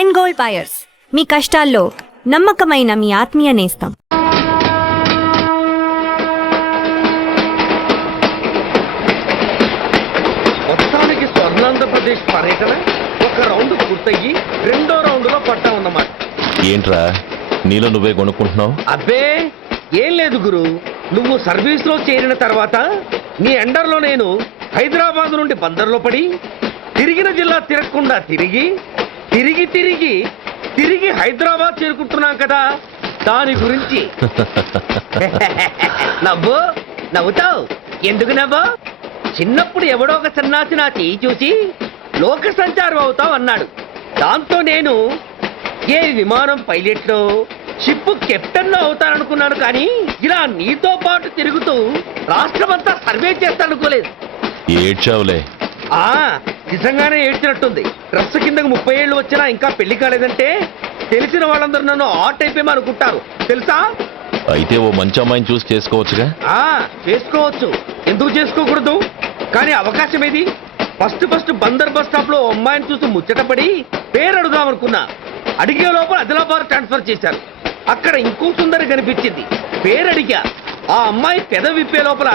And gold buyers, మీ కష్టాల్లో నమ్మకమైన మీ ఆత్మీయ నేస్తం. మొత్తానికి స్వర్ణాంధ్రప్రదేశ్ పర్యటన ఒక రౌండ్ పూర్తయ్యి రెండో రౌండ్ లో పట్టా ఉన్నమాట. ఏంట్రా నీలో నువ్వే కొనుక్కుంటున్నావు? అబ్బే ఏం లేదు గురు, నువ్వు సర్వీస్ లో చేరిన తర్వాత నీ అండర్లో నేను హైదరాబాద్ నుండి బందర్లో పడి తిరిగిన జిల్లా తిరగకుండా తిరిగి తిరిగి తిరిగి తిరిగి హైదరాబాద్ చేరుకుంటున్నాం కదా, దాని గురించి. నవ్వు నవ్వుతావు ఎందుకు నవ్వు? చిన్నప్పుడు ఎవడో ఒక సన్నాసి నా చేయి చూసి లోక సంచారం అవుతావు అన్నాడు. దాంతో నేను ఏ విమానం పైలట్లో షిప్ కెప్టెన్ అవుతాననుకున్నాను, కానీ ఇలా నీతో పాటు తిరుగుతూ రాష్ట్రమంతా సర్వే చేస్తానుకోలేదు. ఏడ్చావులే. నిజంగానే ఏడ్చినట్టుంది. డ్రెస్ కిందకు 30 ఏళ్ళు వచ్చినా ఇంకా పెళ్లి కాలేదంటే తెలిసిన వాళ్ళందరూ నన్ను ఆట్ అయిపోయి అనుకుంటారు తెలుసా. అయితే ఓ మంచి అమ్మాయిని చూసి చేసుకోవచ్చుగా. చేసుకోవచ్చు, ఎందుకు చేసుకోకూడదు? కానీ అవకాశం ఏది? ఫస్ట్ బందర్ బస్ స్టాప్ లో అమ్మాయిని చూసి ముచ్చటపడి పేరు అడుగుదామనుకున్నా. అడిగే లోపల ఆదిలాబాద్ ట్రాన్స్ఫర్ చేశారు. అక్కడ ఇంకో సుందరి కనిపించింది, పేరు అడిగా. ఆ అమ్మాయి పెద విప్పే లోపల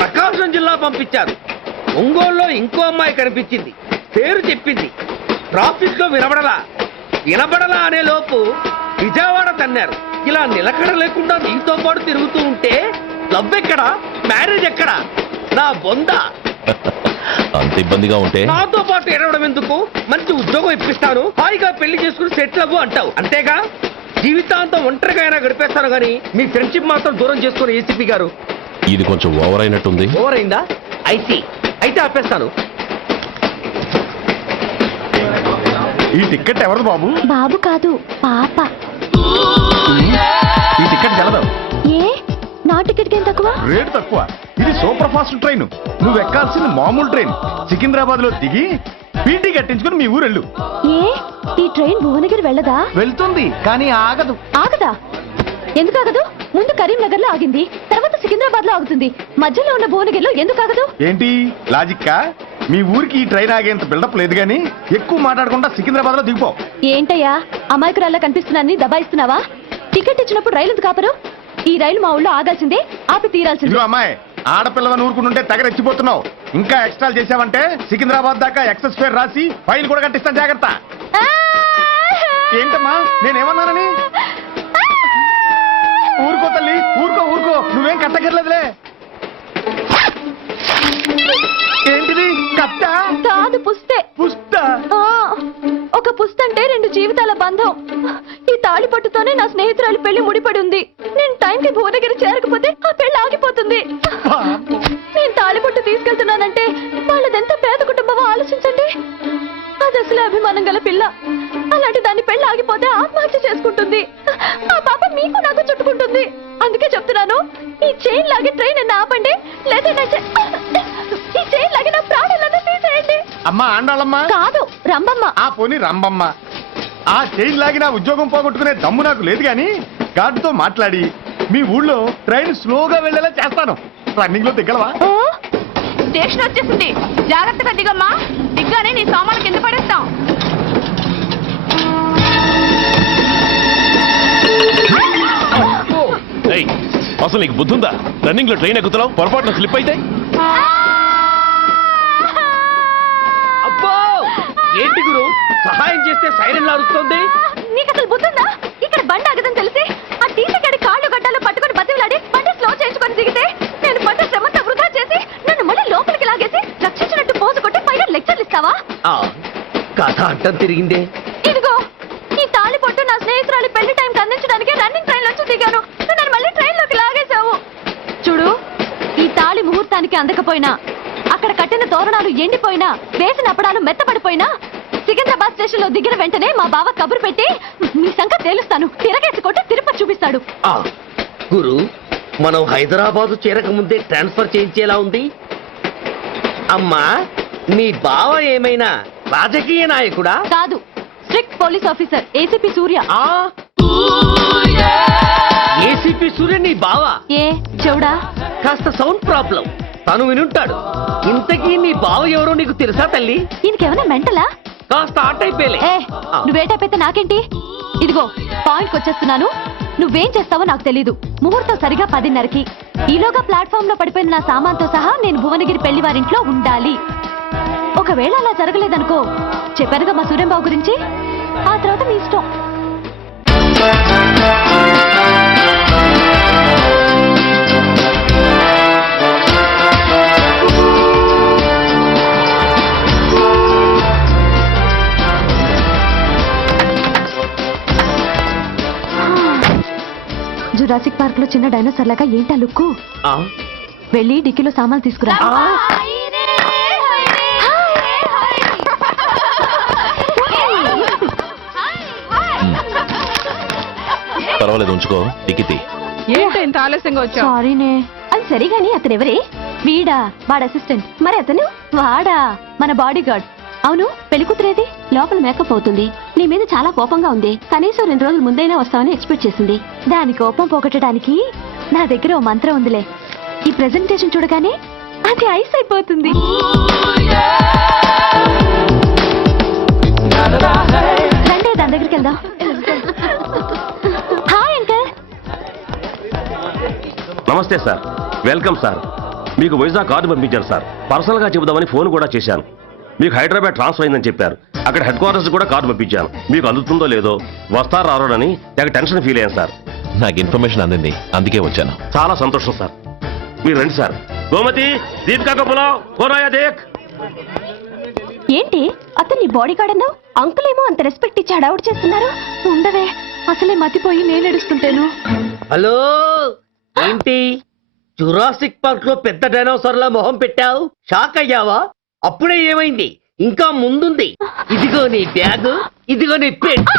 ప్రకాశం జిల్లా పంపించారు. ఒంగోలులో ఇంకో అమ్మాయి కనిపించింది, పేరు చెప్పింది. ట్రాఫిక్ లో వినబడలా అనే లోపు విజయవాడ తన్నారు. ఇలా నిలకడ లేకుండా నీతో పాటు తిరుగుతూ ఉంటే లవ్ ఎక్కడా, మ్యారేజ్ ఎక్కడా? నా బొంద. అంత ఇబ్బందిగా ఉంటే నాతో పాటు ఎడవడం ఎందుకు? మంచి ఉద్యోగం ఇప్పిస్తాను, హాయిగా పెళ్లి చేసుకుని సెటిల్ అవ్వు అంటావు అంతేగా. జీవితాంతం ఒంటరిగా అయినా గడిపేస్తాను, కానీ మీ ఫ్రెండ్షిప్ మాత్రం దూరం చేసుకుని ఏసీపీ గారు. ఇది కొంచెం ఓవర్ అయినట్టుంది. ఓవర్ అయిందా? అయితే ఆపేస్తాను. ఈ టికెట్ ఎవరు బాబు? బాబు కాదు, పాప. ఈ టికెట్ తెలదు. ఏ నా టికెట్ ఏం తక్కువ? రేటు తక్కువ. ఇది సూపర్ ఫాస్ట్ ట్రైన్. నువ్వు ఎక్కాల్సింది మామూలు ట్రైన్. సికింద్రాబాద్ లో దిగి పీటీ కట్టించుకుని మీ ఊరెళ్ళు. ఏ ఈ ట్రైన్ భువనగిరి వెళ్ళదా? వెళ్తుంది కానీ ఆగదు. ఆగదా? ఎందుకు ఆగదు? ముందు కరీంనగర్ లో ఆగింది, తర్వాత సికింద్రాబాద్ లో ఆగుతుంది. మధ్యలో ఉన్న భువనగిరిలో ఎందుకు ఆగదు? ఏంటి లాజిక్కా? మీ ఊరికి ఈ ట్రైన్ ఆగేంత బిల్డప్ లేదు, గానీ ఎక్కువ మాట్లాడకుండా సికింద్రాబాద్ లో దిగిపో. ఏంటయ్యా అమాయకురాల్లా కనిపిస్తున్నాన్ని దబాయిస్తున్నావా? టికెట్ ఇచ్చినప్పుడు రైలు ఎందుకు ఆపరు? ఈ రైలు మా ఊళ్ళో ఆగాల్సిందే, ఆపి తీరాల్సిందే. అమ్మాయి, ఆడపిల్లలను ఊరుకుంటుంటే తెగరెచ్చిపోతున్నావు. ఇంకా ఎక్స్ట్రా చేసావంటే సికింద్రాబాద్ దాకా ఎక్సెస్ ఫేర్ రాసి ఫైల్ కూడా కట్టిస్తాను, జాగ్రత్త. ఏంటమ్మా నేనేమన్నానని? ఊరుకో తల్లి, ఊరుకో. నువ్వేం కట్టగర్లేదులే. ఏంటిది? కట్ట కాదు, పుస్తే. పుష్ట? ఒక పుస్తంటే 2 జీవితాల బంధం. ఈ తాళి పట్టుతోనే నా స్నేహితురాలు పెళ్లి ముడిపడి ఉంది. నేను టైంకి భువనగిరి చేరకపోతే ఆ పెళ్లి ఆగిపోతుంది. నేను తాళి పట్టు తీసుకెళ్తున్నానంటే వాళ్ళదెంత పేద కుటుంబమో ఆలోచించండి. అది అసలు అభిమానం గల పిల్ల. అలాంటి దాన్ని పెళ్లి ఆగిపోతే ఆత్మహత్య చేసుకుంటుంది. ఆ పాప మీకు నాకు చుట్టుకుంటుంది. అందుకే చెప్తున్నాను, ఈ చైన్ లాగి ట్రైన్ అన్న ఆపండి, లేదా ఈ చైన్ లాగి నా ప్రాణాలను తీసేయండి. అమ్మా ఆండాళ్ళమ్మా కాదు, రంబమ్మ. ఆ పోనీ రంబమ్మ. ఆ చైన్ లాగి నా ఉద్యోగం పోగొట్టుకునే దమ్ము నాకు లేదు, గాని గార్డుతో మాట్లాడి మీ ఊళ్ళో ట్రైన్ స్లోగా వెళ్ళేలా చేస్తాను. రన్నింగ్ లో దిగలవా? స్టేషన్ వచ్చేసింది, జాగ్రత్తగా దిగమ్మా. దిగ్గానే నీ సామాను కింద పడేస్తాం. అసలు నీకు బుద్ధుందా? రన్నింగ్ లో ట్రైన్ ఎక్కుతున్నావు, పొరపాటున స్లిప్ అయితే? అబ్బో ఏంటి గురు, సహాయం చేస్తే సైరన్ అరుస్తుంది. నీకు అసలు బుద్ధుందా? ఇక్కడ బండి ఆగదని తెలిసి ఆ టీసీ గడి కాళ్ళు గడ్డలు పట్టుకుని బతిలాడి బండి స్లో చేసుకుని దిగితే నేను పడ్డ శ్రమంతా వృధా చేసి నన్ను మళ్ళీ లోపలికి లాగేసి రక్షించినట్టు పోజు కొట్టి పైన లెక్చర్లు ఇస్తావా? కథ అడ్డం తిరిగిందే. ఇదిగో ఈ తాళి పట్టు నా స్నేహితురాలి పెళ్లి టైంకి అందించడానికి రన్నింగ్ ట్రైన్ నుంచి దిగాను. నన్ను మళ్ళీ ట్రైన్ లోకి లాగేశావు. చూడు, ఈ తాళి ముహూర్తానికి అందకపోయినా, అక్కడ కట్టిన తోరణాలు ఎండిపోయినా, వేసిన అప్పడాలు మెత్తపడిపోయినా, సికింద్రాబాద్ స్టేషన్ లో దిగిన వెంటనే మా బావ కబురు పెట్టి మీ సంగతి తేలుస్తాను, తిరగేసి కొట్టి తిరుపతి చూపిస్తాడు. గురు, మనం హైదరాబాదు చేరక ముందే ట్రాన్స్ఫర్ చేయించేలా ఉంది. అమ్మా, మీ బావ ఏమైనా రాజకీయ నాయకుడా? కాదు, స్ట్రిక్ట్ పోలీస్ ఆఫీసర్, ఏసీపీ సూర్య. ఏసీపీ సూర్య నీ బావ? ఏ చెవుడా? కాస్త సౌండ్ ప్రాబ్లం, తను వినుంటాడు. ఇంతకీ నీ బావ ఎవరో నీకు తెలుసా తల్లి? ఈయనకేమైనా మెంటలా? కాస్త ఆట అయిపోయలే. ఏ నువ్వేటైతే నాకేంటి? ఇదిగో పాయింట్కి వచ్చేస్తున్నాను. నువ్వేం చేస్తావో నాకు తెలీదు. ముహూర్తం సరిగా 10:30కి. ఈలోగా ప్లాట్ఫామ్ లో పడిపోయిన నా సామాన్తో సహా నేను భువనగిరి పెళ్లి వారింట్లో ఉండాలి. ఒకవేళ అలా జరగలేదనుకో, చెప్పానుగా మా సూర్యంబాబు గురించి, ఆ తర్వాత మీ ఇష్టం. జురాసిక్ పార్క్ లో చిన్న డైనోసార్ లాగా ఏంటా లుక్కు? ఆ, వెళ్ళి డిక్కీలో సామాన్ తీసుకురా. పర్వాలేదు, ఉంచుకో. టికెట్ ఏంటి ఇంత ఆలస్యంగా వచ్చావు? సారీనే. అది సరిగాని అతను ఎవరే? వీడా, వాడు అసిస్టెంట్. మరి అతను? వాడా, మన బాడీ గార్డ్. అవును, పెళ్లి కూతురేది? లోపల మేకప్ అవుతుంది. నీ మీద చాలా కోపంగా ఉంది. కనీసం 2 రోజుల ముందైనా వస్తావని ఎక్స్పెక్ట్ చేసింది. దాని కోపం పోగొట్టడానికి నా దగ్గర ఓ మంత్రం ఉందిలే. ఈ ప్రెజెంటేషన్ చూడగానే అది ఐస్ అయిపోతుంది. రండి, దాని దగ్గరికి వెళ్దాం. Hi uncle. నమస్తే సార్, వెల్కమ్ సార్. మీకు వైజాగ్ కార్డు పంపించారు సార్. పర్సనల్ గా చెబుదామని ఫోన్ కూడా చేశాను. మీకు హైదరాబాద్ ట్రాన్స్ఫర్ అయిందని చెప్పారు. అక్కడ హెడ్ క్వార్టర్స్ కూడా కార్డు పంపించాను. మీకు అందుతుందో లేదో, వస్తారో రారోనని నాకు టెన్షన్ ఫీల్ అయ్యాను సార్. నాకు ఇన్ఫర్మేషన్ అందింది, అందుకే వచ్చాను. చాలా సంతోషం సార్. మీరు రండి సార్. గోమతి, దీపికా కపులావ్, కోనాయా దేక్. ఏంటి అతన్ని బాడీ గార్డ్ అన్నావు? అంకుల్ ఏమో అంత రెస్పెక్ట్ ఇచ్చి హడావుడు చేస్తున్నారు. ఉండవే, అసలే మతిపోయి నేను ఎడుస్తుంటాను. హలో, ఏంటి జురాసిక్ పార్క్ లో పెద్ద డైనోసార్ లా మొహం పెట్టావు? షాక్ అయ్యావా? అప్పుడే ఏమైంది? ఇంకా ముందుంది. ఇదిగో నీ బ్యాగ్, ఇదిగో నీ పెట్టి.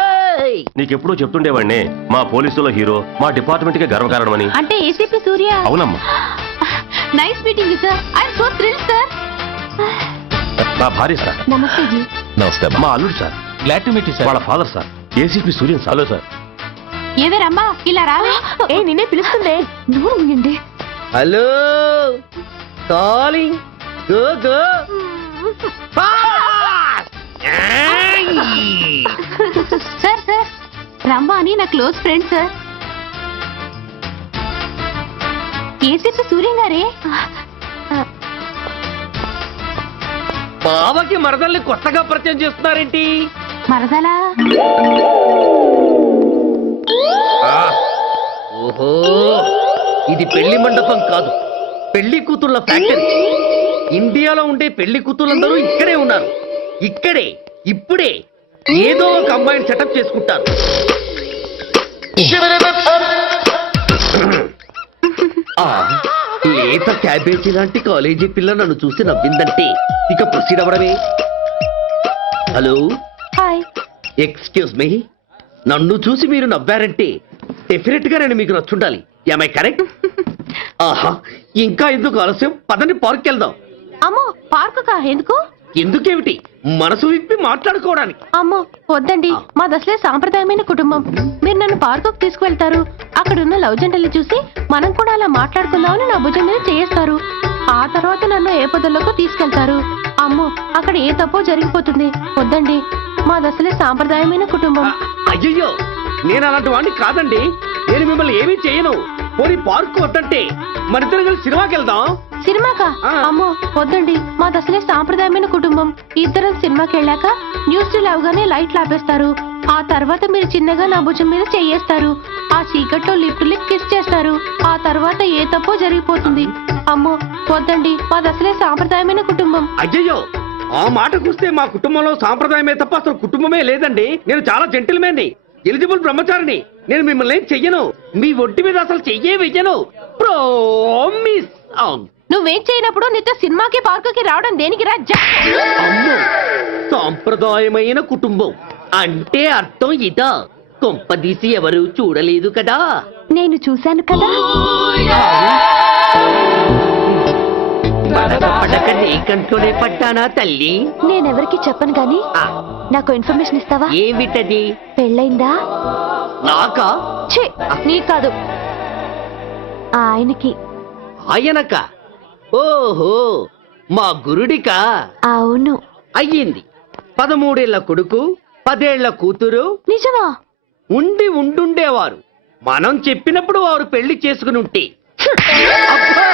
ఏయ్! నీకెప్పుడూ చెప్తుండేవాడిని, మా పోలీసులో హీరో, మా డిపార్ట్మెంట్ కి గర్వకారణమని. అంటే ఏసీపీ సూర్య. అవునమ్మా. Nice meeting you sir. I am so thrilled sir. నా భార్య సార్. నమస్తే జీ. నమస్తే అమ్మా. మా అల్లుడు sir. Glad to meet you వాళ్ళ father sir, ACP Suryan sir. Hello sir. ఏవేరమ్మా ఇలా రావే? ఏ నిన్నే పిలుస్తుందే. నువ్వు ఉండండి. Hello, calling. Go go. Sir sir, రమ్మ అని నా close friend sir. ACP Surya గారే. బావకి మరదల్ని కొత్తగా పరిచయం చేస్తున్నారేంటి? మరదలా? ఓహో, ఇది పెళ్లి మండపం కాదు, పెళ్లి కూతుళ్ళ ఫ్యాక్టరీ. ఇండియాలో ఉండే పెళ్లి కూతుళ్ళందరూ ఇక్కడే ఉన్నారు. ఇక్కడే ఇప్పుడే ఏదో ఒక అమ్మాయిని సెటప్ చేసుకుంటారు. ఆ, లేత క్యాబేజీ లాంటి కాలేజీ పిల్ల నన్ను చూసి నవ్విందంటే ఇక ప్రొసీడ్ అవ్వడమే. Hello, hi. Excuse me. నన్ను చూసి మీరు నవ్వారంటే డెఫినెట్ గా నేను మీకు నచ్చుండాలి. Am I correct? ఆహా, ఇంకా ఎందుకు ఆలస్యం? పదండి, పార్క్ వెళ్దాం. అమ్మో, పార్కు కా? ఎందుకు? ఎందుకేమిటి, మనసు విప్పి మాట్లాడుకోవడానికి. అమ్మో వద్దండి, మాది అసలే సాంప్రదాయమైన కుటుంబం. మీరు నన్ను పార్కుకు తీసుకువెళ్తారు, అక్కడున్న లవ్ జంటలు చూసి మనం కూడా అలా మాట్లాడుకుందామని నా భుజం మీద చేస్తారు. ఆ తర్వాత నన్ను ఏ పొదల్లోకి తీసుకెళ్తారు. అమ్మో, అక్కడ ఏ తప్పో జరిగిపోతుంది. వద్దండి, మాది అసలే సాంప్రదాయమైన కుటుంబం. అయ్యయ్యో, నేను అలాంటి వాడిని కాదండి. నేను మిమ్మల్ని ఏమీ చేయను. పోనీ పార్క్ వద్దంటే మనిద్దరం కలిసి సినిమాకి వెళ్దాం. సినిమాకా? అమ్మో వద్దండి, మాది అసలే సాంప్రదాయమైన కుటుంబం. ఇద్దరం సినిమాకి వెళ్ళాక న్యూస్ అవగానే లైట్లు ఆపేస్తారు. ఆ తర్వాత మీరు చిన్నగా నా భుజం మీద చెయ్యేస్తారు. ఆ చీకట్లో లిప్ టు లిప్ కిస్ చేస్తారు. ఆ తర్వాత ఏ తప్పో జరిగిపోతుంది. అమ్మో వద్దండి, మాది అసలే సాంప్రదాయమైన కుటుంబం. అయ్యయ్యో, ఆ మాటకొస్తే మా కుటుంబంలో సాంప్రదాయమే తప్ప అసలు కుటుంబమే లేదండి. నేను చాలా జెంటిల్మెన్ని, ఎలిజిబుల్ బ్రహ్మచారిని. నేను మిమ్మల్ని ఏం చెయ్యను. మీ ఒంటి మీద అసలు చెయ్యే వెయ్యను. ప్రామిస్. నువ్వేం చేయనప్పుడు నీతో సినిమాకి పార్కుకి రావడం దేనికి రా? అమ్మో, సాంప్రదాయమైన కుటుంబం అంటే అర్థం ఇదా? కొంపదీసి ఎవరు చూడలేదు కదా? నేను చూశాను కదా. పడక నీ కంట్లోనే పడ్డానా తల్లి? నేనెవరికి చెప్పను గాని నాకు ఇన్ఫర్మేషన్ ఇస్తావా? ఏమిటది? పెళ్ళైందా? నాకా? ఛీ, నీకు కాదు, ఆయనకి. ఆయనక? ఓహో, మా గురుడికా? అవును. అయ్యింది. 13 ఏళ్ల కొడుకు, 10 ఏళ్ల కూతురు నిజమా? ఉండుండేవారు. మనం చెప్పినప్పుడు వారు పెళ్లి చేసుకుని ఉంటే. అబ్బా!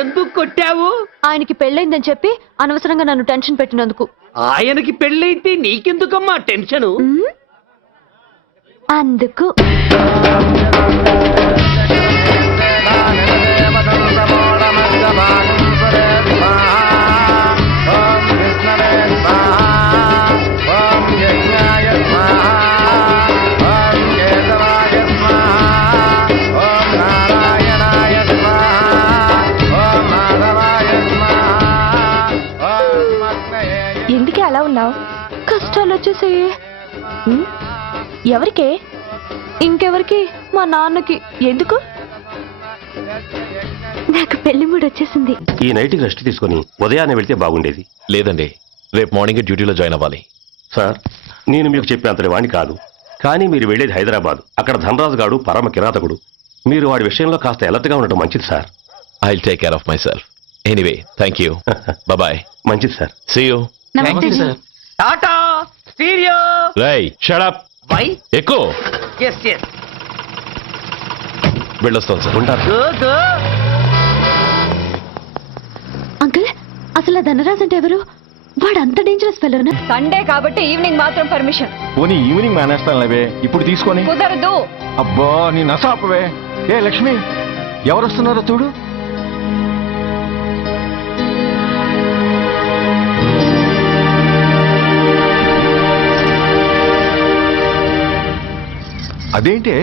ఎందుకు కొట్టావు? ఆయనకి పెళ్ళైందని చెప్పి అనవసరంగా నన్ను టెన్షన్ పెట్టినందుకు. ఆయనకి పెళ్ళైతే నీకెందుకమ్మా టెన్షను? అందుకు. ఎందుకే అలా ఉన్నావు? కష్టాలు వచ్చేసాయి. ఎవరికే? ఇంకెవరికి? మా నాన్నకి. ఎందుకు? నాకు పెళ్లి మూడు వచ్చేసింది. ఈ నైట్కి రెస్ట్ తీసుకొని ఉదయాన్నే వెళ్తే బాగుండేది. లేదండి, రేపు మార్నింగ్ డ్యూటీలో జాయిన్ అవ్వాలి. సార్, నేను మీకు చెప్పేంతటి వాణ్ణి కాదు. కానీ మీరు వెళ్ళేది హైదరాబాద్. అక్కడ ధనరాజు గాడు పరమ కిరాతకుడు. మీరు వాడి విషయంలో కాస్త ఎలర్ట్గా ఉండటం మంచిది sir. I will take care of myself. Anyway, thank you. Bye. మంచిది sir. See you. Tata stereo. రేయ్, షట్ అప్. వై? ఎక్కువ. Yes yes. వెళ్ళొస్తాను సార్. ఉంటారు. గో గో. అంకుల్, అసలు ఆ ధనరాజ్ అంటే ఎవరు? వాడు అంత డేంజరస్ ఫెలోనా? సండే కాబట్టి ఈవినింగ్ మాత్రం పర్మిషన్. పోనీ ఈవినింగ్ మానేస్తాను లేవే, ఇప్పుడు తీసుకొని. కుదరదు. అబ్బా, నీ నసాపవే. ఏ లక్ష్మి, ఎవరు వస్తున్నారో చూడు. అదేంటి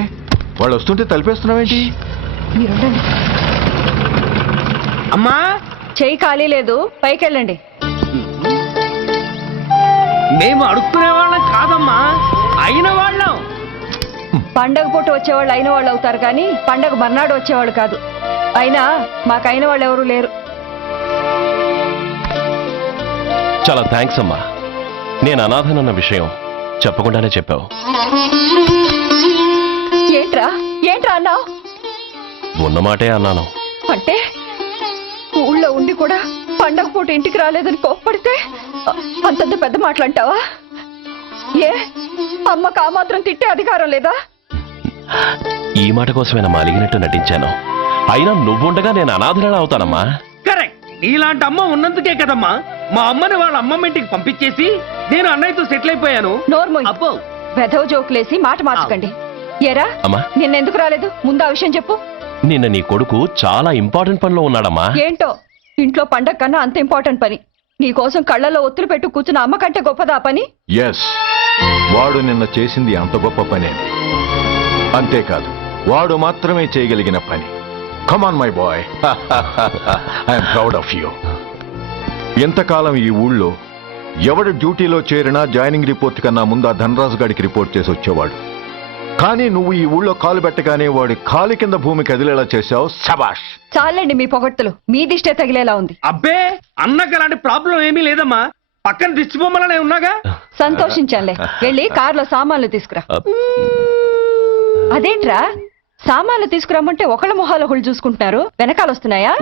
వాళ్ళు వస్తుంటే తలిపేస్తున్నావేంటి? మీరుండండి. అమ్మా, చెయ్యి ఖాళీ లేదు, పైకి వెళ్ళండి. మేము అడుక్కునే వాళ్ళం కాదమ్మా, అయిన వాళ్ళం. పండగ పూట వచ్చేవాళ్ళు అయిన వాళ్ళు అవుతారు కానీ పండగ మర్నాడు వచ్చేవాళ్ళు కాదు. అయినా మాకు అయిన వాళ్ళు ఎవరు లేరు. చాలా థ్యాంక్స్ అమ్మా. నేను అనాథనన్న విషయం చెప్పకుండానే చెప్పావు. ఏంట్రా ఏంట్రా అన్నావు? ఉన్నమాటే అన్నాను. అంటే ఊళ్ళో ఉండి కూడా పండగ పూట ఇంటికి రాలేదని కోప్పడితే అంతంత పెద్ద మాటలంటావా? ఏ అమ్మకు ఆ మాత్రం తిట్టే అధికారం లేదా? ఈ మాట కోసమేనా అలిగినట్టు నటించాను. అయినా నువ్వుండగా నేను అనాథనలా అవుతానమ్మా. కరెక్ట్. నీలాంటి అమ్మ ఉన్నందుకే కదమ్మా మా అమ్మని వాళ్ళ అమ్మమ్మ ఇంటికి పంపించేసి నేను అన్నయ్యతో సెటిల్ అయిపోయాను. నోర్మోయ్. అబ్బో, వెధవ జోకులేసి మాట మార్చకండి. ఏరా, అమ్మా, నిన్నెందుకు రాలేదు? ముందు ఆ విషయం చెప్పు. నిన్న నీ కొడుకు చాలా ఇంపార్టెంట్ పనిలో ఉన్నాడమ్మా. ఏంటో ఇంట్లో పండగ కన్నా అంత ఇంపార్టెంట్ పని. నీ కోసం కళ్ళలో ఒత్తులు పెట్టు కూర్చున్న అమ్మ కంటే గొప్పదా పని? ఎస్, వాడు నిన్న చేసింది అంత గొప్ప పనే. అంతేకాదు, వాడు మాత్రమే చేయగలిగిన పని. Come on my boy, I'm proud of you. ఎంతకాలం ఈ ఊళ్ళో ఎవడు డ్యూటీలో చేరినా జాయినింగ్ రిపోర్ట్ కన్నా ముందు ఆ ధనరాజు గారికి రిపోర్ట్ చేసి వచ్చేవాడు. కానీ నువ్వు ఈ ఊళ్ళో కాలు పెట్టగానే వాడి కాలు కింద భూమి కదిలేలా చేశావు. శబాష్. చాలండి మీ పొగడ్తలు. మీ దిష్టే తగిలేలా ఉంది. అబ్బే, అన్నకు అలాంటి ప్రాబ్లం ఏమీ లేదమ్మా. పక్కన దిష్టి బొమ్మలనే ఉన్నాగా. సంతోషించాలే. వెళ్ళి కారులో సామాన్లు తీసుకురా. అదేంట్రా, సామాన్లు తీసుకురమ్మంటే ఒకళ్ళ మొహాలు ఒకళ్ళు చూసుకుంటున్నారు, వెనకాల వస్తున్నాయా?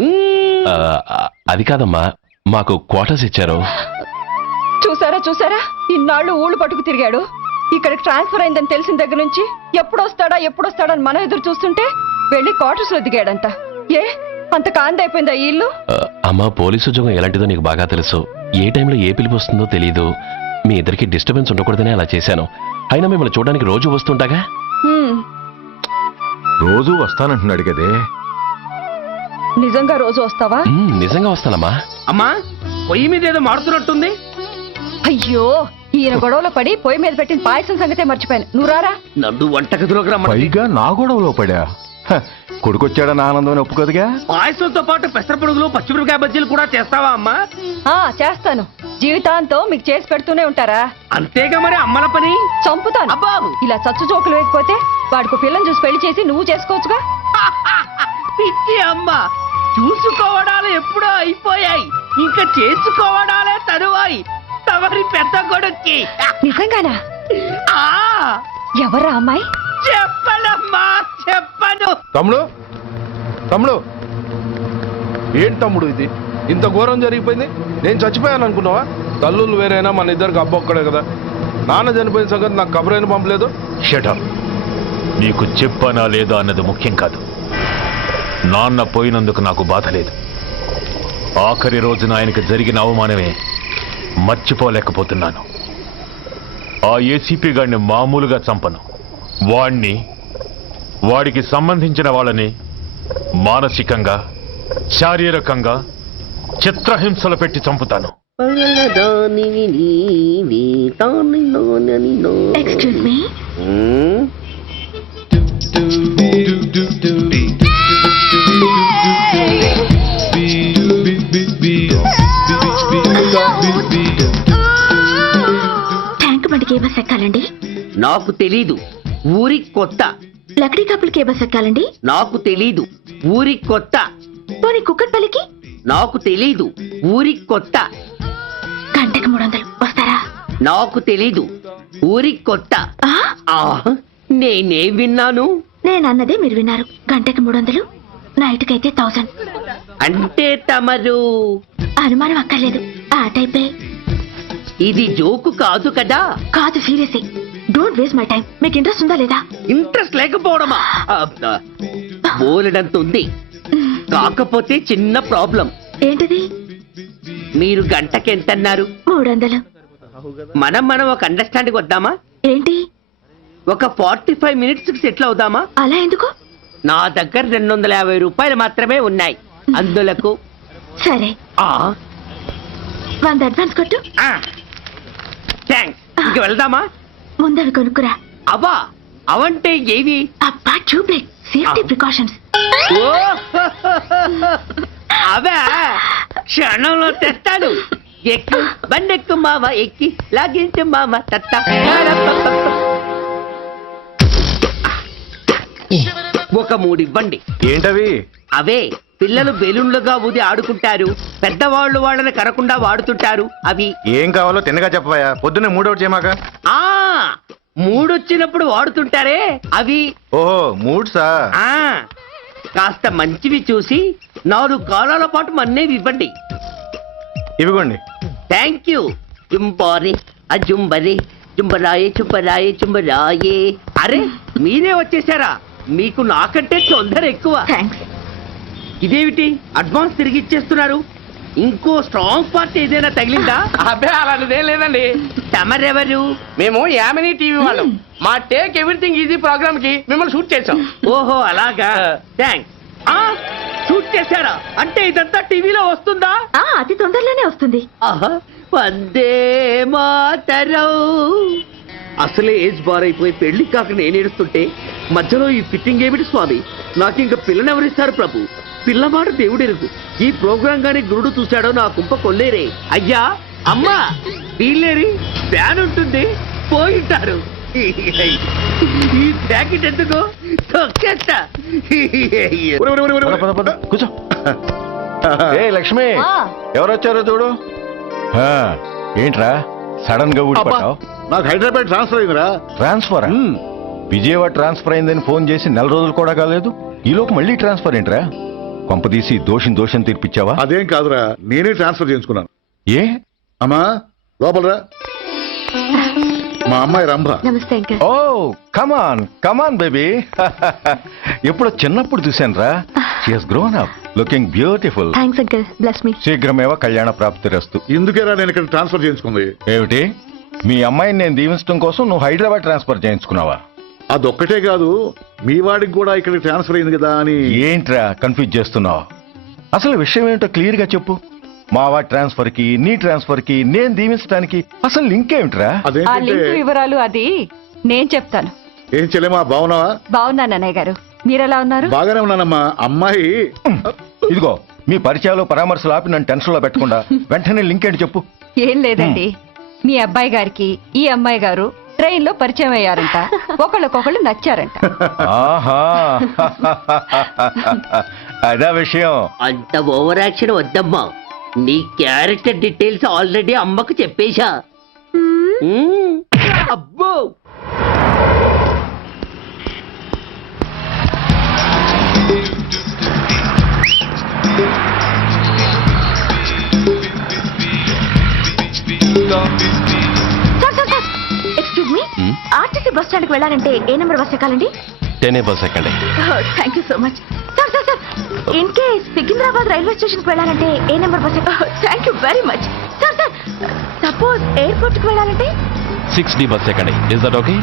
అది కాదమ్మా, మాకు క్వార్టర్స్ ఇచ్చారు. చూసారా చూసారా, ఇన్నాళ్ళు ఊళ్ళు పట్టుకు తిరిగాడు. ఇక్కడికి ట్రాన్స్ఫర్ అయిందని తెలిసిన దగ్గర నుంచి ఎప్పుడొస్తాడని మనం ఎదురు చూస్తుంటే వెళ్ళి క్వార్టర్స్ లో దిగాడంట. ఏ అంత కాందైపోయిందా ఈ ఇల్లు? అమ్మా, పోలీసు ఉద్యోగం ఎలాంటిదో నీకు బాగా తెలుసు. ఏ టైంలో ఏ పిలుపు వస్తుందో తెలియదు. మీ ఇద్దరికి డిస్టర్బెన్స్ ఉండకూడదనే అలా చేశాను. అయినా మిమ్మల్ని చూడడానికి రోజు వస్తుంటాగా. రోజు వస్తానంటున్నాడు కదే. నిజంగా రోజు వస్తావా? నిజంగా వస్తానమ్మా. అమ్మా, పొయ్యి మీద ఏదో మారుతున్నట్టుంది. అయ్యో, ఈయన గొడవలో పడి పొయ్యి మీద పెట్టిన పాయసం సంగతే మర్చిపోయాను. నువ్వు రారా. నన్ను వంటగదిలోకి రమ్మని. పైగా నా గొడవలో పడా. కొడుకొచ్చాడని ఆనందం ఒప్పుకోదుగా. పాయసంతో పాటు పెసరపొడుగులు, పచ్చిమిరపకాయ బజ్జీలు కూడా చేస్తావా అమ్మా? చేస్తాను. జీవితాంతో మీకు చేసి పెడుతూనే ఉంటారా? అంతేగా మరి అమ్మల పని. చంపుతాను. అబ్బా, ఇలా చచ్చు జోకులు వేయకపోతే వాడికి పిల్లని చూసి పెళ్లి చేసి నువ్వు చేసుకోవచ్చుగా. పిచ్చి అమ్మ, చూసుకోవడాలు ఎప్పుడో అయిపోయాయి, ఇంకా చేసుకోవడాలే తరువాయి. తమరి పెద్ద కొడుక్కి. నిజంగానా? ఆ, ఎవరా అమ్మాయి? చెప్పనమ్మా, చెప్పను. తమ్ముడు, ఏంటి తమ్ముడు ఇది? ఇంత ఘోరం జరిగిపోయింది. నేను చచ్చిపోయాను అనుకున్నావా? తల్లులు వేరైనా మన ఇద్దరికి అబ్బొక్కడే కదా. నాన్న చనిపోయిన సంగతి నాకు కబురైన పంపలేదు. షటప్. నీకు చెప్పనా లేదా అన్నది ముఖ్యం కాదు. నాన్న పోయినందుకు నాకు బాధ లేదు. ఆఖరి రోజున ఆయనకు జరిగిన అవమానమే మర్చిపోలేకపోతున్నాను. ఆ ఏసీపీ గాడిని మామూలుగా చంపను. వాడికి సంబంధించిన వాళ్ళని మానసికంగా, శారీరకంగా చిత్రహింసలు పెట్టి చంపుతాను. ఎక్స్క్యూజ్ మీ, ట్యాంక్ బండికి ఏ బస్ ఎక్కాలండి? నాకు తెలీదు, ఊరి కొత్త. లక్డీ కప్పులకి ఏ బస్ ఎక్కాలండి? నాకు తెలీదు, ఊరి కొత్త. పోనీ కుక్కట్పల్లికి? నాకు తెలీదు, ఊరి కొత్త. గంటకి 300 వస్తారా? నాకు తెలీదు, ఊరి కొత్త. ఆ? నేనే విన్నాను. నేను అన్నదే మీరు విన్నారు. గంటకి 300, నైట్కి అయితే 1000. అంటే తమరు అనుమానం అక్కర్లేదు, ఆ టైపే. ఇది జోకు కాదు కదా? కాదు, serious. Don't waste my time. మీకు ఇంట్రెస్ట్ ఉందా లేదా? ఇంట్రెస్ట్ లేకపోవడమా? బోలెడంత ఉంది. కాకపోతే చిన్న ప్రాబ్లం. ఏంటిది? మీరు గంటకి ఎంత అన్నారు? 300. మనం ఒక అండర్స్టాండింగ్ వద్దామా? ఏంటి? ఒక 45 మినిట్స్ కి సెటిల్ అవుదామా? అలా ఎందుకు? నా దగ్గర 250 రూపాయలు మాత్రమే ఉన్నాయి. అందులకు సరే, 100 అడ్వాన్స్ కొట్టు. థ్యాంక్స్. ఇంక వెళ్దామా? ముందవి కొనుక్కురా. అవా అవంటే ఏవి? అబ్బా, ట్యూబ్లైట్, సేఫ్టీ ప్రికాషన్స్. ఓ, అవే క్షణంలో తెస్తాను. ఎక్కు, బండెక్కు మావ, ఎక్కి లాగించు మావ. తత్త ఒక 3 ఇవ్వండి. ఏంటవి? అవే పిల్లలు బెలూన్లుగా ఊది ఆడుకుంటారు, పెద్దవాళ్ళు వాళ్ళని కరకుండా వాడుతుంటారు. అవి ఏం కావాలో తిన్నగా చెప్పవా. పొద్దున్నే మూడోటి చేయమాక. ఆ మూడొచ్చినప్పుడు వాడుతుంటారే అవి. ఓహో, మూడ్సా? ఆ కాస్త మంచివి చూసి 4 కాలాల పాటు మన్నేవి ఇవ్వండి. ఇవిగోండి. Thank you. జుంబారే అజుంబరే, జుంబరాయే చుంబరాయే చుంబరాయే. అరే, మీరే వచ్చేసారా? మీకు నాకంటే తొందర ఎక్కువ. థ్యాంక్స్. ఇదేమిటి అడ్వాన్స్ తిరిగి ఇచ్చేస్తున్నారు? ఇంకో స్ట్రాంగ్ పార్ట్ ఏదైనా తగిలిందా? అబ్బే అలాంటిదేం లేదండి. తమరెవరు? మేము యామినీ టీవీ వాళ్ళం. మా టేక్ ఎవ్రీథింగ్ ఈజీ ప్రోగ్రామ్ కి మిమ్మల్ని షూట్ చేసాం. ఓహో, అలాగా. థ్యాంక్స్. షూట్ చేశారా? అంటే ఇదంతా టీవీలో వస్తుందా? అతి తొందరలోనే వస్తుంది. ఆహా, వందే మాతరం. అసలే ఏజ్ బార్ అయిపోయి పెళ్లి కాక నేను ఏడుస్తుంటే మధ్యలో ఈ ఫిట్టింగ్ ఏమిటి స్వామి? నాకు ఇంకా పిల్లనెవరిస్తారు ప్రభు? పిల్లవాడు దేవుడెరుగు. ఈ ప్రోగ్రాం గాని గురుడు చూశాడో నా కుంప కొల్లేరే. అయ్యా, అమ్మా, వీళ్ళేరి ఫ్యాన్ ఉంటుంది, పోయింటారు. ఈ జాకెట్ ఎందుకు తొక్కేస్తా. కూర్చో. ఏ లక్ష్మి, ఎవరొచ్చారో చూడు. ఏంట్రా సడన్ గా ఊడిపడ్డావు? నాకు హైదరాబాద్ ట్రాన్స్ఫర్ అయిందిరా. ట్రాన్స్ఫర్? విజయవాడ ట్రాన్స్ఫర్ అయిందని ఫోన్ చేసి 4 రోజులు కూడా కాలేదు. ఈలోపు మళ్ళీ ట్రాన్స్ఫర్ ఏంట్రా? కొంపదీసి దోషం తీర్పిచ్చావా? అదేం కాదురా, నేనే ట్రాన్స్ఫర్ చేసుకున్నాను. ఏ? అమ్మా లోపలరా. మా అమ్మాయి రంభ. నమస్తే అంకల్. ఓ, కమాన్ బేబీ. ఎప్పుడో చిన్నప్పుడు చూశాను రా. She has grown up, looking beautiful. Thanks uncle, bless me. శీఘ్రమేవ కళ్యాణ ప్రాప్తిరస్తు. ఇందుకేరా నేను ఇక్కడ ట్రాన్స్ఫర్ చేయించుకుంది. ఏమిటి? మీ అమ్మాయిని నేను దీవించడం కోసం నువ్వు హైదరాబాద్ ట్రాన్స్ఫర్ చేయించుకున్నావా? అదొక్కటే కాదు, మీ వాడికి కూడా ఇక్కడికి ట్రాన్స్ఫర్ అయింది కదా అని. ఏంట్రా కన్ఫ్యూజ్ చేస్తున్నావు? అసలు విషయం ఏంటో క్లియర్ గా చెప్పు. మా వాడి ట్రాన్స్ఫర్ కి నీ ట్రాన్స్ఫర్ కి నేను దీవించడానికి అసలు లింక్ ఏమిట్రా? ఆ అదేంటంటే లింక్ వివరాలు అది నేను చెప్తాను. ఏం చెల్లెమా, బాగున్నావా? బాగున్నాను అన్నయ్య గారు, మీరెలా ఉన్నారు? బాగానే ఉన్నానమ్మా. అమ్మాయి ఇదిగో, మీ పరిచయాలు పరామర్శలు ఆపి నన్ను టెన్షన్ లో పెట్టకుండా వెంటనే లింక్ ఏంటి చెప్పు. ఏం లేదండి, మీ అబ్బాయి గారికి ఈ అమ్మాయి గారు ట్రైన్ లో పరిచయం అయ్యారంట. ఒకళ్ళకొకళ్ళు నచ్చారంట. ఆహా, అదా విషయం. అంత ఓవర్ యాక్షన్ వద్దమ్మా. నీ క్యారెక్టర్ డీటెయిల్స్ ఆల్రెడీ అమ్మకు చెప్పేశా. అబ్బో, ఆర్టీసీ బస్ స్టాండ్కి వెళ్ళాలంటే ఏ నెంబర్ బస్ ఎక్కాలండి? 10A బస్ ఎక్కండి. Thank you so much. Sir sir sir, in case Secunderabad railway స్టేషన్కి వెళ్ళాలంటే ఏ నెంబర్ బస్ ఎక్కాలి? Thank you very much. Sir sir, suppose ఎయిర్పోర్ట్కి వెళ్ళాలంటే 6D బస్ ఎక్కండి. Is that okay?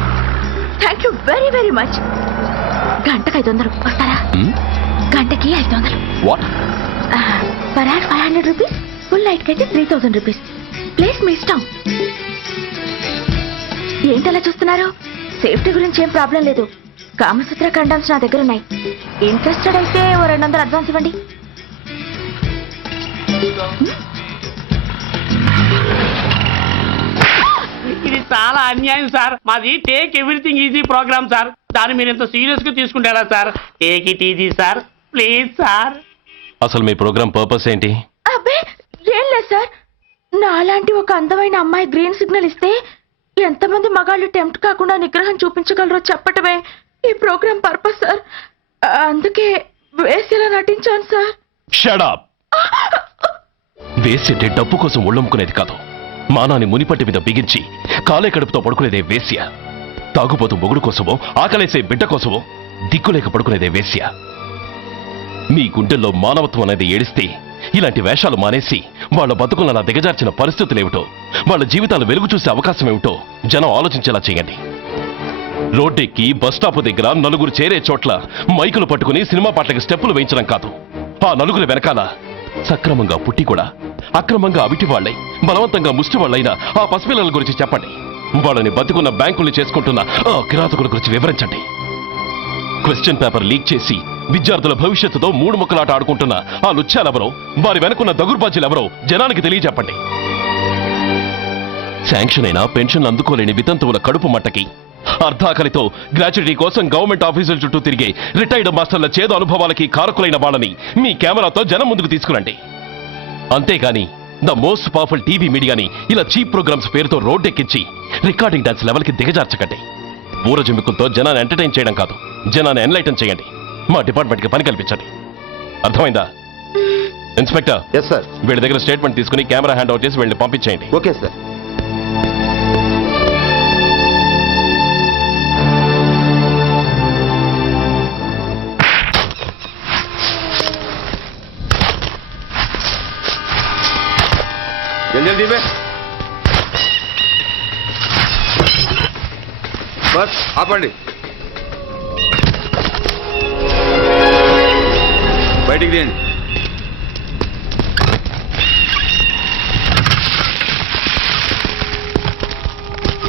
Thank you very very much. గంటకి 500 వస్తారా? గంటకి 500. What? Per hour 500 rupees, full నైట్కి అయితే 3000 రూపీస్. ప్లేస్ మీ ఇష్టం. ఏంటలా చూస్తున్నారు? సేఫ్టీ గురించి ఏం ప్రాబ్లం లేదు. కామసూత్ర కండమ్స్ నా దగ్గర ఉన్నాయి. ఇంట్రెస్టెడ్ అయితే ఓ 200 అడ్వాన్స్ ఇవ్వండి. ఇది చాలా అన్యాయం సార్. మాది take everything easy program sir. దాన్ని మీరు ఇంత సీరియస్ గా తీసుకుంటారా sir? Take it easy sir, please sir. అసలు మీ ప్రోగ్రామ్ పర్పస్ ఏంటి? అబ్బే ఏం లేదు సార్. నాలాంటి ఒక అందమైన అమ్మాయి గ్రీన్ సిగ్నల్ ఇస్తే ఎంతమంది మగాళ్ళు టెంప్ట్ కాకుండా నిగ్రహం చూపించగలరో చెప్పటమే ఈ ప్రోగ్రామ్ పర్పస్ సార్. అందుకే వేసేలా నటించాను సార్. Shut up. వేసి డబ్బు కోసం ఒళ్ళమ్ముకునేది కాదు. మానాన్ని మునిపట్టి మీద బిగించి కాలే కడుపుతో పడుకునేదే వేశ్య. తాగుపోతూ మొగుడు కోసమో, ఆకలేసే బిడ్డ కోసమో దిక్కులేక పడుకునేదే వేశ్య. మీ గుండెల్లో మానవత్వం అనేది ఏడిస్తే ఇలాంటి వేషాలు మానేసి వాళ్ళ బతుకులను అలా దిగజార్చిన పరిస్థితులేమిటో, వాళ్ళ జీవితాలు వెలుగు చూసే అవకాశం ఏమిటో జనం ఆలోచించేలా చేయండి. రోడ్డెక్కి బస్టాప్ దగ్గర నలుగురు చేరే చోట్ల మైకులు పట్టుకుని సినిమా పాటలకి స్టెప్పులు వేయించడం కాదు. ఆ నలుగురు వెనకాల సక్రమంగా పుట్టి కూడా అక్రమంగా అవిటి వాళ్లై బలవంతంగా ముష్టి వాళ్ళైన ఆ పసిపిల్లల గురించి చెప్పండి. వాళ్ళని బతుకున్న బ్యాంకుల్ని చేసుకుంటున్న ఆ కిరాతకుల గురించి వివరించండి. క్వశ్చన్ పేపర్ లీక్ చేసి విద్యార్థుల భవిష్యత్తుతో 3 ముక్కలాట ఆడుకుంటున్న ఆ లుచ్చాలెవరో, వారి వెనుకున్న దగుర్బాజీలెవరో జనానికి తెలియజెప్పండి. శాంక్షన్ అయినా పెన్షన్లు అందుకోలేని వితంతువుల కడుపు మట్టకి, అర్ధాకలితో గ్రాట్యుటీ కోసం గవర్నమెంట్ ఆఫీసుల చుట్టూ తిరిగే రిటైర్డ్ మాస్టర్ల చేదు అనుభవాలకి కారకులైన వాళ్ళని మీ కెమెరాతో జనం ముందుకు తీసుకురండి. అంతేగాని ద మోస్ట్ పవర్ఫుల్ టీవీ మీడియాని ఇలా చీప్ ప్రోగ్రామ్స్ పేరుతో రోడ్డెక్కించి రికార్డింగ్ డాన్స్ లెవెల్కి దిగజార్చకండి. ఊరజుమ్మికులతో జనాన్ని ఎంటర్టైన్ చేయడం కాదు, జనాన్ని ఎన్లైటన్ చేయండి. మా డిపార్ట్మెంట్కి పని కల్పించండి. అర్థమైందా? ఇన్స్పెక్టర్. Yes sir. వీళ్ళ దగ్గర స్టేట్మెంట్ తీసుకుని కెమెరా హ్యాండ్ అవుట్ చేసి వీళ్ళని పంపించేయండి. Okay sir. जल्दी बस ఆపండి. బయటికి తీయండి.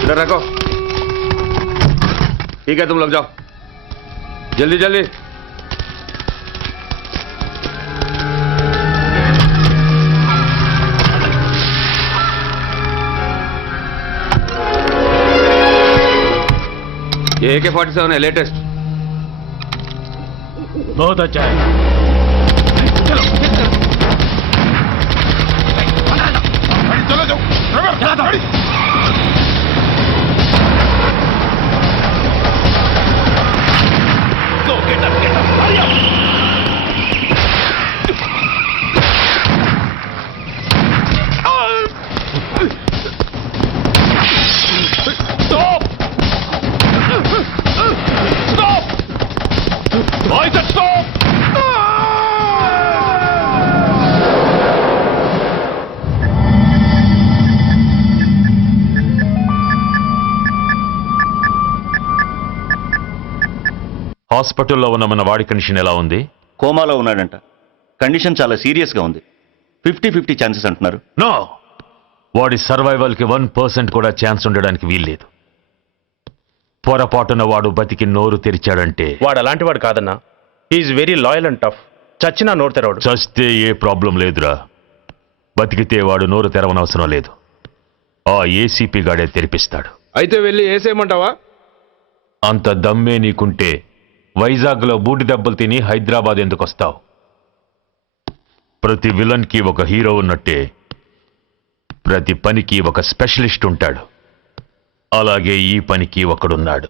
इधर रखो. ठीक है, तुम लोग जाओ. जल्दी जल्दी. ये AK-47 है, लेटेस्ट. बहुत अच्छा है. హాస్పిటల్లో ఉన్న మన వాడి కండిషన్ ఎలా ఉంది? కోమాలో ఉన్నాడంట. కండిషన్ చాలా సీరియస్గా ఉంది. 50-50 ఛాన్సెస్ అంటున్నారు. నో, వాడి సర్వైవల్కి 1% కూడా ఛాన్స్ ఉండడానికి వీల్లేదు. పొరపాటున వాడు బతికి నోరు తెరిచాడంటే వాడు అలాంటి వాడు కాదన్నా. He is very loyal and tough. చచ్చినా నోరు తెరవడు. చస్తే ఏ ప్రాబ్లం లేదురా. బతికితే వాడు నోరు తెరవనవసరం లేదు. ఆ ఏసీపీ గాడే తెరిపిస్తాడు. అయితే వెళ్ళి వేసేయమంటావా? అంత దమ్మే నీకుంటే వైజాగ్లో బూడి దెబ్బలు తిని హైదరాబాద్ ఎందుకు వస్తావు? ప్రతి విలన్కి ఒక హీరో ఉన్నట్టే ప్రతి పనికి ఒక స్పెషలిస్ట్ ఉంటాడు. అలాగే ఈ పనికి ఒకడున్నాడు.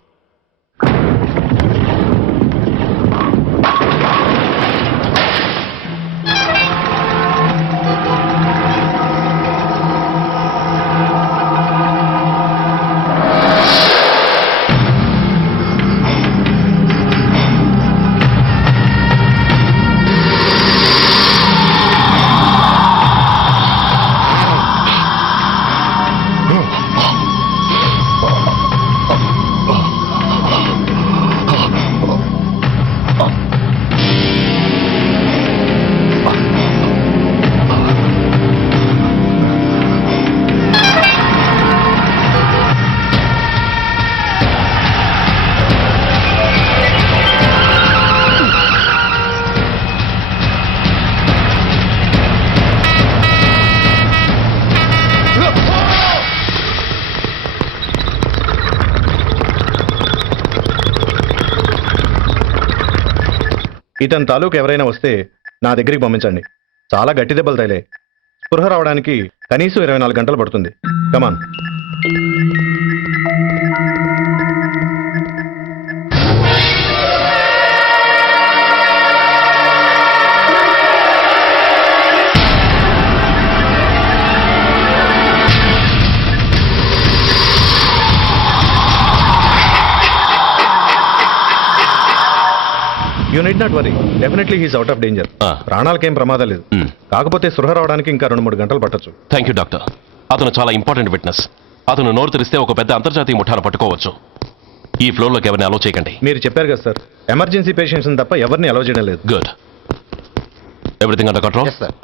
ఇతని తాలూకు ఎవరైనా వస్తే నా దగ్గరికి పంపించండి. చాలా గట్టి దెబ్బలు తగిలే. స్పృహ రావడానికి కనీసం 24 గంటలు పడుతుంది. Come on. You need not worry, definitely he's out of danger. ప్రాణాలకేం ప్రమాదం లేదు. కాకపోతే స్పృహ రావడానికి ఇంకా 2-3 గంటలు పట్టొచ్చు. Thank you doctor. అతను చాలా ఇంపార్టెంట్ విట్నెస్. అతను నోరు తెరిస్తే ఒక పెద్ద అంతర్జాతీయ ముఠాను పట్టుకోవచ్చు. ఈ ఫ్లోర్లోకి ఎవరిని అలో చేయకండి. మీరు చెప్పారు కదా సార్, ఎమర్జెన్సీ పేషెంట్స్ తప్ప ఎవరిని అలో చేయడం లేదు. Good. Everything under control? Sir.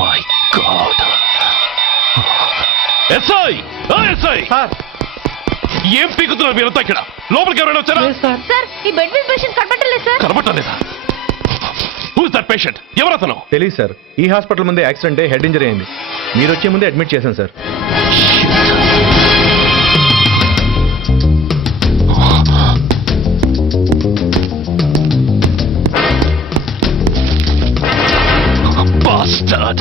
My God. SI, SI, ఏం పీకుతున్నారు మీరంతా ఇక్కడ? లోపలికి ఎవరైనా వచ్చారా? సార్, ఈ బెడ్ మీద పేషెంట్ కనబట్టలేదు సార్. కనబట్టలేదా? Who is that patient? ఎవరతను? తెలియదు సార్. ఈ హాస్పిటల్ ముందే యాక్సిడెంట్ హెడ్ ఇంజరీ అయింది. మీరు వచ్చే ముందే అడ్మిట్ చేశాను sir. Bastard!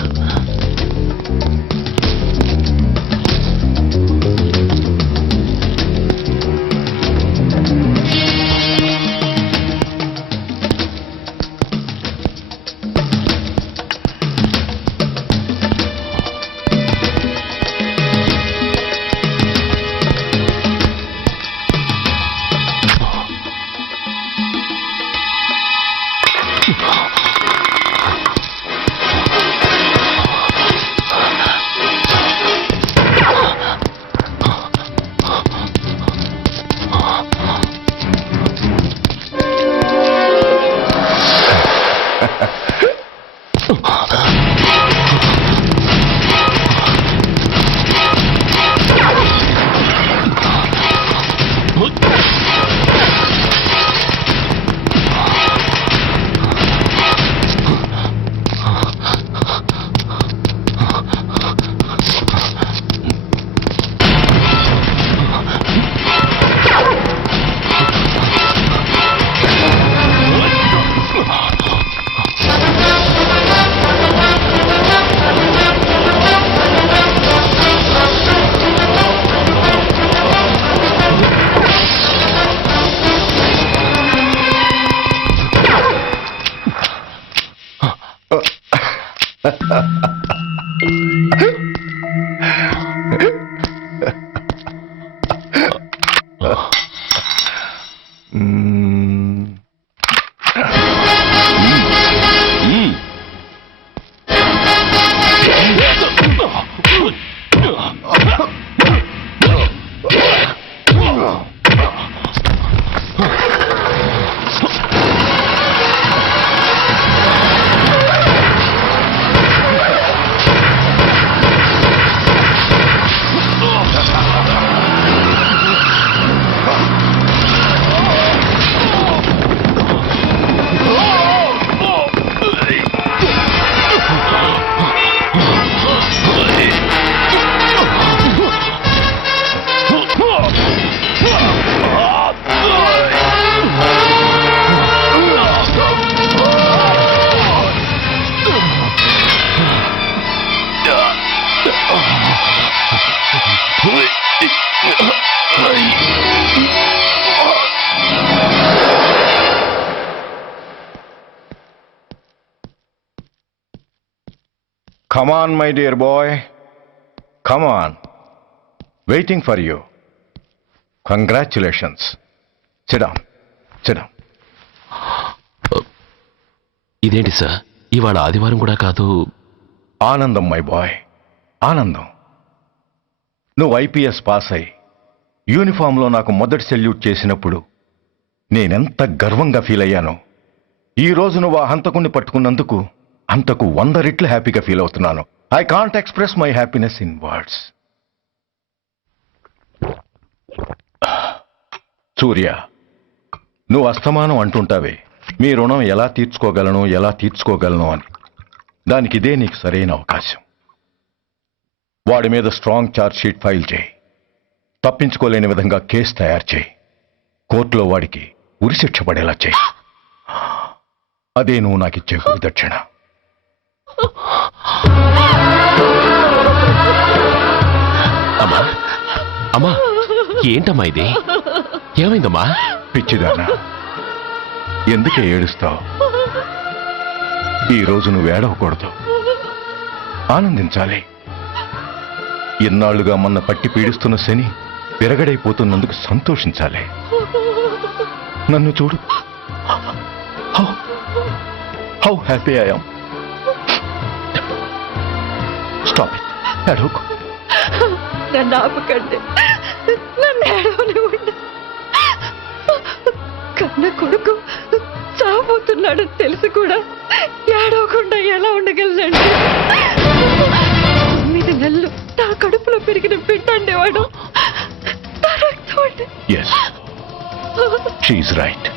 Come on, my dear boy. Come on. Waiting for you. Congratulations. Sit down. Sit down. ఇదేంటి సార్, ఇవాళ ఆదివారం కూడా కాదు. ఆనందం మై బాయ్, ఆనందం. నువ్వు ఐపీఎస్ పాస్ అయి యూనిఫామ్లో నాకు మొదటి సెల్యూట్ చేసినప్పుడు నేనెంత గర్వంగా ఫీల్ అయ్యానో, ఈ రోజు నువ్వు ఆ హంతకుణ్ణి పట్టుకున్నందుకు అంతకు 100 రెట్లు హ్యాపీగా ఫీల్ అవుతున్నాను. I can't express my happiness in words. Surya, నువ్వు అస్తమానం అంటుంటావే మీ రుణం ఎలా తీర్చుకోగలను అని. దానికి ఇదే నీకు సరైన అవకాశం. వాడి మీద స్ట్రాంగ్ ఛార్జ్ షీట్ ఫైల్ చేయి. తప్పించుకోలేని విధంగా కేసు తయారు చేయి. కోర్టులో వాడికి ఉరిశిక్ష పడేలా చేయి. అదే నువ్వు నాకిచ్చే గురుదక్షిణ. అమ్మా అమ్మా ఏంటమ్మా ఇది? ఏమైందమ్మా? పిచ్చిదానా, ఎందుకే ఏడుస్తావు? ఈరోజు నువ్వు ఏడవకూడదు, ఆనందించాలి. ఇన్నాళ్లుగా మన పట్టి పీడిస్తున్న శని విరగడైపోతున్నందుకు సంతోషించాలి. నన్ను చూడు, how happy I am. Stop it, ఏడవకు. నన్ను ఆపకండి, నన్ను ఏడవనివ్వండి. కన్న కొడుకు చావబోతున్నాడని తెలిసి కూడా ఏడవకుండా ఎలా ఉండగలనండి? 9 నెలలు నా కడుపులో పెరిగిన బిడ్డండి వాడు. Yes, she is right.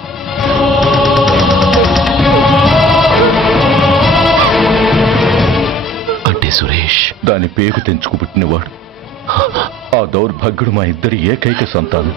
అంటే సురేష్ దాని పేగు తెంచుకు పుట్టినవాడు. ఆ దౌర్భాగ్యుడు మా ఇద్దరి ఏకైక సంతానం.